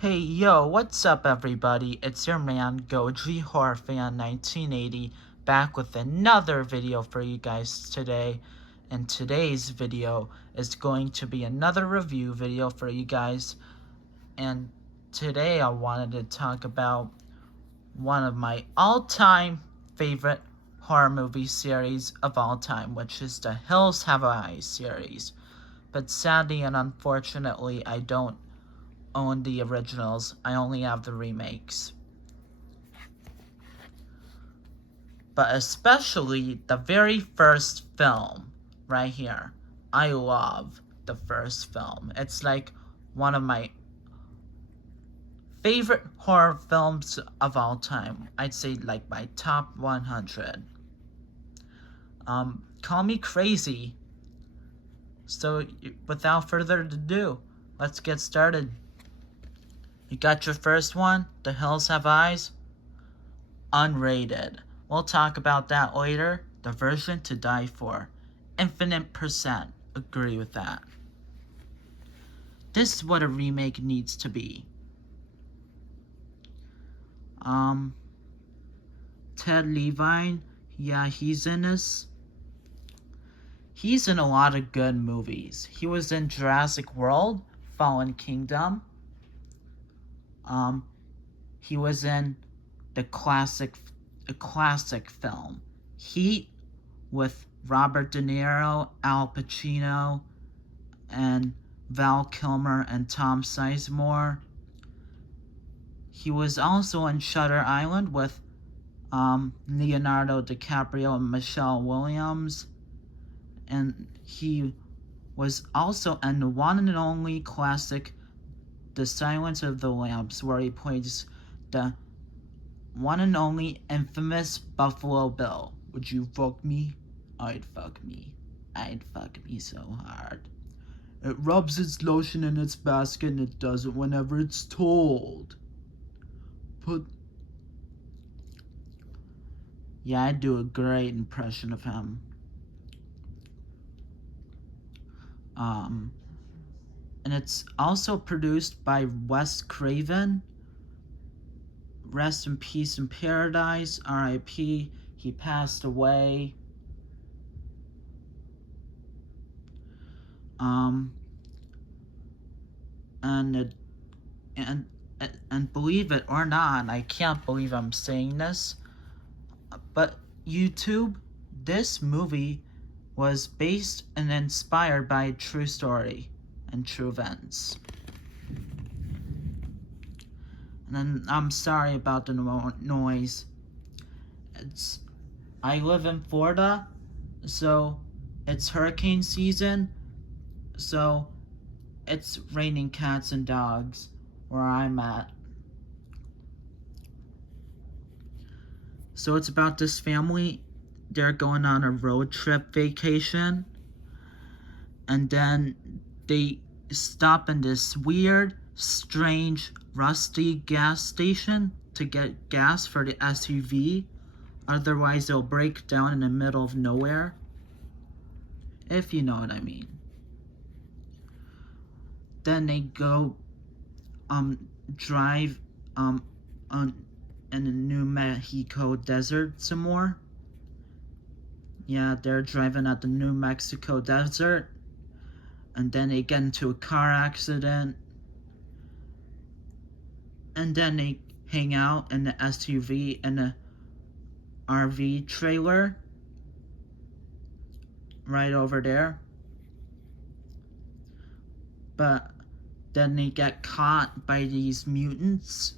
Hey yo, what's up everybody? It's your man Goji Horror Fan 1980 back with another video for you guys today. And today's video is going to be another review video for you guys. And today I wanted to talk about one of my all-time favorite horror movie series of all time, which is the Hills Have Eyes series. But sadly and unfortunately, I don't own the originals. I only have the remakes. But especially the very first film right here. I love the first film. It's like one of my favorite horror films of all time. I'd say like my top 100. Call me crazy. So without further ado, let's get started. You got your first one, The Hills Have Eyes? Unrated. We'll talk about that later. The version to die for. Infinite percent agree with that. This is what a remake needs to be. Ted Levine, yeah, he's in this. He's in a lot of good movies. He was in Jurassic World, Fallen Kingdom. He was in a classic film, Heat, with Robert De Niro, Al Pacino, and Val Kilmer and Tom Sizemore. He was also in Shutter Island with Leonardo DiCaprio and Michelle Williams. And he was also in the one and only classic The Silence of the Lambs, where he plays the one and only infamous Buffalo Bill. Would you fuck me? I'd fuck me. I'd fuck me so hard. It rubs its lotion in its basket and it does it whenever it's told. Yeah, I do a great impression of him. And it's also produced by Wes Craven. Rest in peace in paradise, R.I.P. He passed away. And believe it or not, I can't believe I'm saying this, but YouTube, this movie was based and inspired by a true story and true events. And then I'm sorry about the noise. I live in Florida, so it's hurricane season, so it's raining cats and dogs where I'm at. So it's about this family. They're going on a road trip vacation, and then they stop in this weird, strange, rusty gas station to get gas for the SUV. Otherwise, they'll break down in the middle of nowhere. If you know what I mean. Then they go drive in the New Mexico desert some more. Yeah, they're driving at the New Mexico desert, and then they get into a car accident, and then they hang out in the SUV in the RV trailer right over there. But then they get caught by these mutants,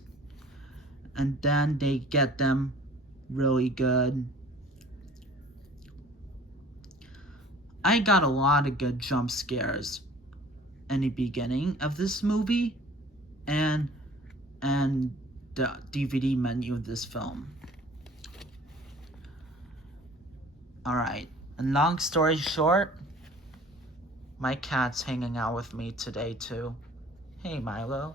and then they get them really good. I got a lot of good jump scares in the beginning of this movie and the DVD menu of this film. Alright, and long story short, my cat's hanging out with me today too. Hey Milo.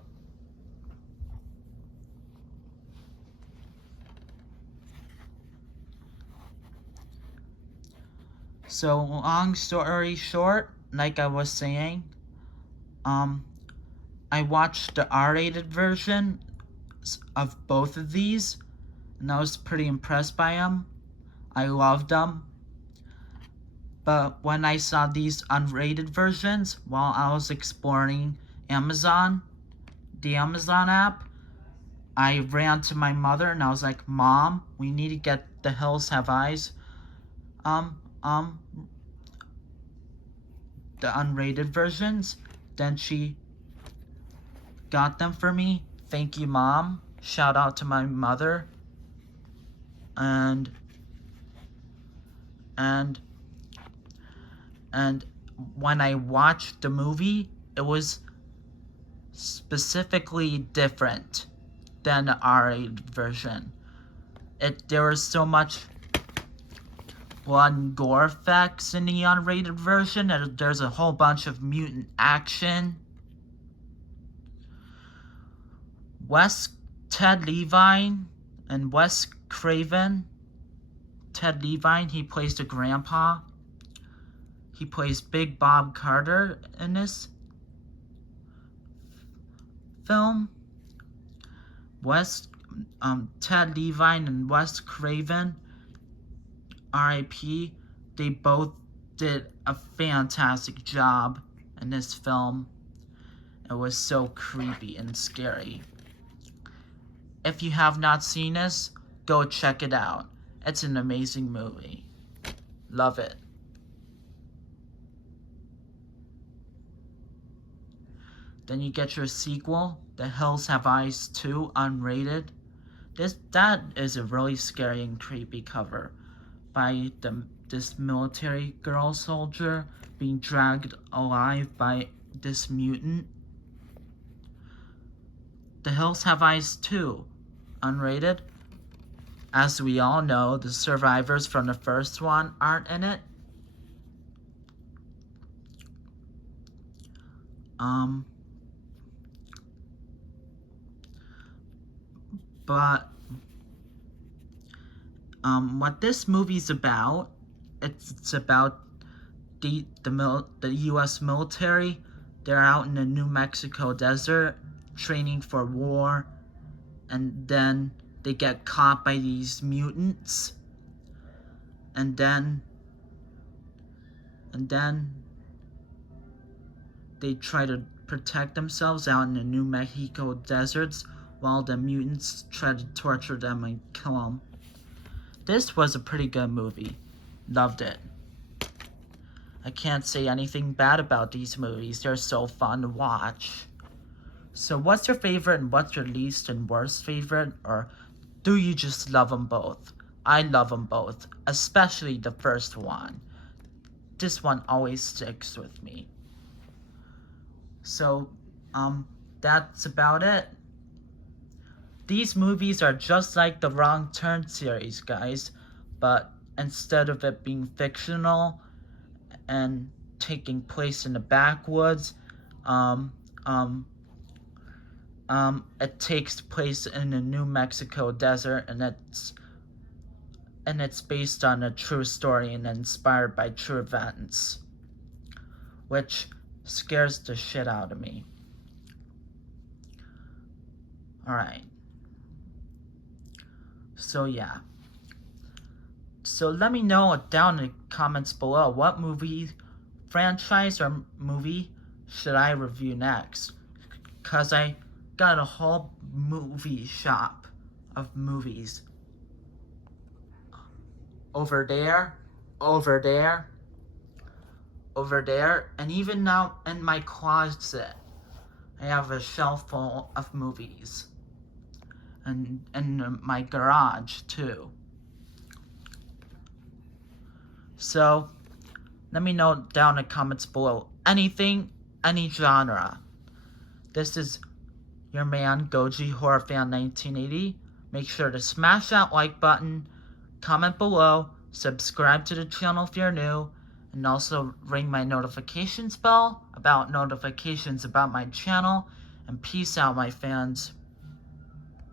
So long story short, like I was saying, I watched the R-rated version of both of these, and I was pretty impressed by them. I loved them. But when I saw these unrated versions while I was exploring Amazon, the Amazon app, I ran to my mother and I was like, "Mom, we need to get The Hills Have Eyes, um, um, the unrated versions." Then she got them for me. Thank you, Mom. Shout out to my mother. And when I watched the movie, it was specifically different than the R-rated version. There was so much blood and gore effects in the unrated version. There's a whole bunch of mutant action. Ted Levine and Wes Craven. Ted Levine, he plays the grandpa. He plays Big Bob Carter in this film. Ted Levine and Wes Craven, R.I.P., they both did a fantastic job in this film. It was so creepy and scary. If you have not seen this, go check it out. It's an amazing movie. Love it. Then you get your sequel, The Hills Have Eyes 2, unrated. That is a really scary and creepy cover by this military girl soldier being dragged alive by this mutant. The Hills Have Eyes 2, unrated. As we all know, the survivors from the first one aren't in it. But what this movie's about, it's about the U.S. military. They're out in the New Mexico desert training for war, and then they get caught by these mutants, and then they try to protect themselves out in the New Mexico deserts while the mutants try to torture them and kill them. This was a pretty good movie. Loved it. I can't say anything bad about these movies. They're so fun to watch. So what's your favorite and what's your least and worst favorite? Or do you just love them both? I love them both, especially the first one. This one always sticks with me. So, that's about it. These movies are just like the Wrong Turn series, guys, but instead of it being fictional and taking place in the backwoods, it takes place in the New Mexico desert, and it's based on a true story and inspired by true events, which scares the shit out of me. Alright. So yeah. So let me know down in the comments below what movie, franchise, or movie should I review next. Because I got a whole movie shop of movies. Over there, and even now in my closet, I have a shelf full of movies. And in my garage, too. So, let me know down in the comments below anything, any genre. This is your man, Goji Horror Fan 1980. Make sure to smash that like button, comment below, subscribe to the channel if you're new, and also ring my notifications bell about notifications about my channel. And peace out, my fans.